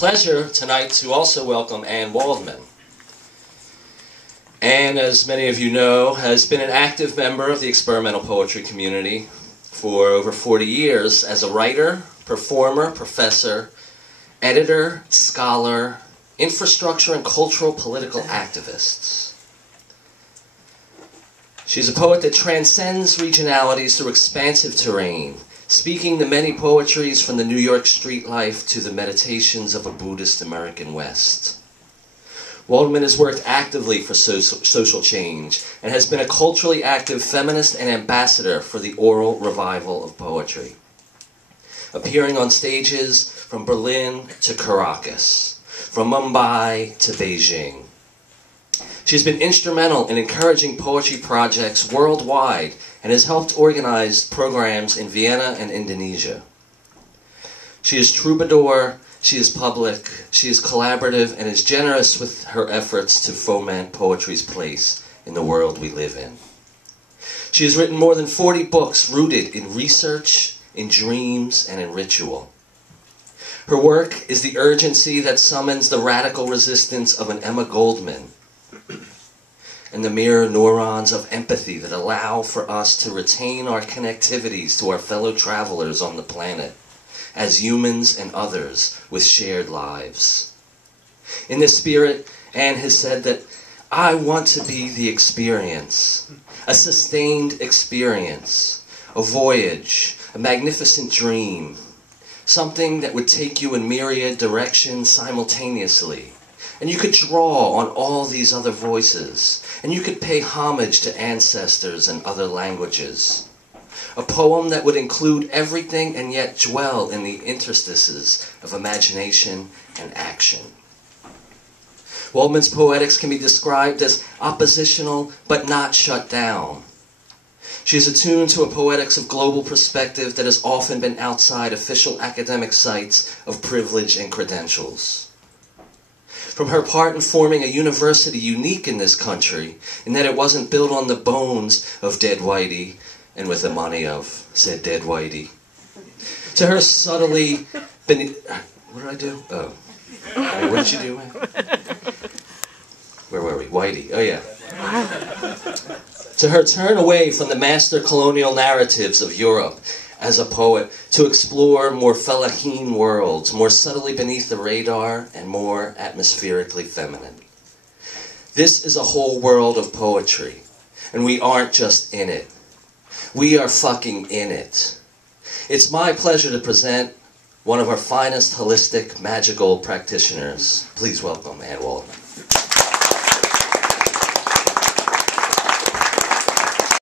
pleasure tonight to also welcome Anne Waldman. Anne, as many of you know, has been an active member of the experimental poetry community for over 40 years as a writer, performer, professor, editor, scholar, infrastructure and cultural political activist. She's a poet that transcends regionalities through expansive terrain, speaking the many poetries from the New York street life to the meditations of a Buddhist American West. Waldman has worked actively for social change and has been a culturally active feminist and ambassador for the oral revival of poetry, appearing on stages from Berlin to Caracas, from Mumbai to Beijing. She's been instrumental in encouraging poetry projects worldwide and has helped organize programs in Vienna and Indonesia. She is troubadour, she is public, she is collaborative, and is generous with her efforts to foment poetry's place in the world we live in. She has written more than 40 books rooted in research, in dreams, and in ritual. Her work is the urgency that summons the radical resistance of an Emma Goldman, and the mirror neurons of empathy that allow for us to retain our connectivities to our fellow travelers on the planet as humans and others with shared lives. In this spirit, Anne has said that I want to be the experience, a sustained experience, a voyage, a magnificent dream, something that would take you in myriad directions simultaneously. And you could draw on all these other voices, and you could pay homage to ancestors and other languages. A poem that would include everything and yet dwell in the interstices of imagination and action. Waldman's poetics can be described as oppositional but not shut down. She is attuned to a poetics of global perspective that has often been outside official academic sites of privilege and credentials. From her part in forming a university unique in this country, in that it wasn't built on the bones of dead Whitey, and with the money of said dead Whitey, to her subtly beneath... What did I do? Oh. Right, what did you do, man? Where were we? Whitey. Oh, yeah. To her turn away from the master colonial narratives of Europe as a poet, to explore more fellahin worlds, more subtly beneath the radar and more atmospherically feminine. This is a whole world of poetry, and we aren't just in it. We are fucking in it. It's my pleasure to present one of our finest holistic magical practitioners. Please welcome Anne Waldman.